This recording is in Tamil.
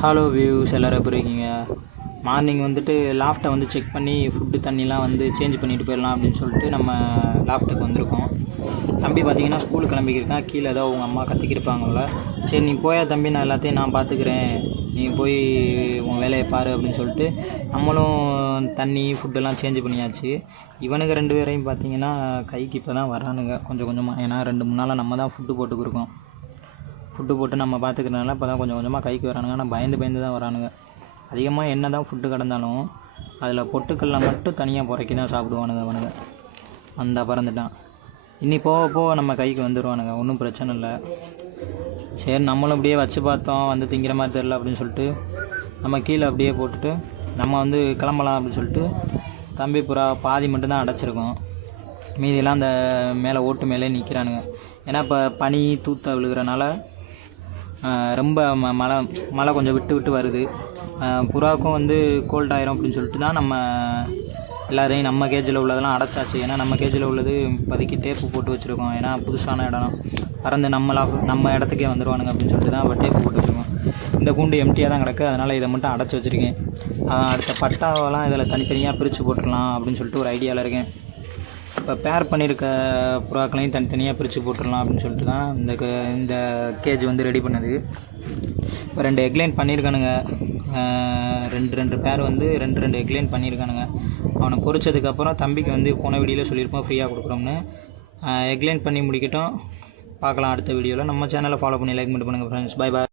ஹலோ வியூஸ் எல்லோரும் எப்படி இருக்கீங்க? மார்னிங் வந்துட்டு லாஃப்ட்டை வந்து செக் பண்ணி ஃபுட்டு தண்ணிலாம் வந்து சேஞ்ச் பண்ணிட்டு போயிடலாம் அப்படின்னு சொல்லிட்டு நம்ம லாஃப்ட்டுக்கு வந்திருக்கோம். தம்பி பார்த்தீங்கன்னா ஸ்கூலுக்கு கிளம்பிக்கிருக்கான். கீழே ஏதோ அவங்க அம்மா கத்திக்கிருப்பாங்கள்ல. சரி நீ போயா தம்பி, நான் எல்லாத்தையும் நான் பார்த்துக்கிறேன், நீ போய் உன் வேலையை பாரு அப்படின்னு சொல்லிட்டு நம்மளும் தண்ணி ஃபுட்டெல்லாம் சேஞ்ச் பண்ணியாச்சு. இவனுங்க 2 பேரையும் பார்த்தீங்கன்னா கைக்கு இப்போ தான் வரானுங்க கொஞ்சம் கொஞ்சமாக. ஏன்னா 2-3 நாளாக நம்ம தான் ஃபுட்டு போட்டுக்கிருக்கோம். ஃபுட்டு போட்டு நம்ம பார்த்துக்கிறனால இப்போ தான் கொஞ்சம் கொஞ்சமாக கைக்கு வரானுங்க. ஆனால் பயந்து தான் வரானுங்க. அதிகமாக என்ன தான் ஃபுட்டு கிடந்தாலும் அதில் பொட்டுக்கல்ல மட்டும் தனியாக புறக்கி தான் சாப்பிடுவானுங்க அவனுங்க. அந்த பறந்துட்டான். இனி போக போக நம்ம கைக்கு வந்துடுவானுங்க, ஒன்றும் பிரச்சனை இல்லை. சரி நம்மளும் அப்படியே வச்சு பார்த்தோம், வந்து திங்கிற மாதிரி தெரில அப்படின்னு சொல்லிட்டு நம்ம கீழே அப்படியே போட்டுட்டு நம்ம வந்து கிளம்பலாம் அப்படின்னு சொல்லிட்டு தம்பி புறா பாதி மட்டும்தான் அடைச்சிருக்கோம். மீதியெல்லாம் அந்த மேலே ஓட்டு மேலே நிற்கிறானுங்க. ஏன்னா இப்போ பனி தூத்த விழுகிறனால ரொம்ப மழை கொஞ்சம் விட்டு வருது. புறாவுக்கும் வந்து கோல்ட் ஆயிரும் அப்படின்னு சொல்லிட்டு தான் நம்ம எல்லோரையும் நம்ம கேஜில் உள்ளதெல்லாம் அடைச்சாச்சு. ஏன்னா நம்ம கேஜில் உள்ளது இப்போதைக்கு டேப்பு போட்டு வச்சுருக்கோம். ஏன்னா புதுசான இடம் பறந்து நம்ம இடத்துக்கே வந்துடுவானுங்க அப்படின்னு சொல்லிட்டு தான் இப்போ டேப்பு போட்டு வச்சுருக்கோம். இந்த கூண்டு எம்டியாக தான் கிடக்கு, அதனால் இதை மட்டும் அடைச்சி வச்சுருக்கேன். அடுத்த பட்டாவெல்லாம் இதில் தனித்தனியாக பிரித்து போட்டுடலாம் அப்படின்னு சொல்லிட்டு ஒரு ஐடியாவில் இருக்கேன். இப்போ பேர் பண்ணியிருக்க புறாக்களையும் தனித்தனியாக பிரித்து போட்டுடலாம் அப்படின்னு சொல்லிட்டு தான் இந்த கேஜ் வந்து ரெடி பண்ணது. இப்போ 2 எக்லைன் பண்ணியிருக்கானுங்க. 2 பேர் வந்து 2 எக்லைன் பண்ணியிருக்கானுங்க. அவனை பொரிச்சதுக்கப்புறம் தம்பிக்கு வந்து போன வீடியோவில் சொல்லியிருப்போம் ஃப்ரீயாக கொடுக்குறோம்னு. எக்லைன் பண்ணி முடிக்கட்டும், பார்க்கலாம் அடுத்த வீடியோவில். நம்ம சேனலை ஃபாலோ பண்ணி லைக் பண்ணிட்டு பண்ணுங்கள் ஃப்ரெண்ட்ஸ். Bye bye.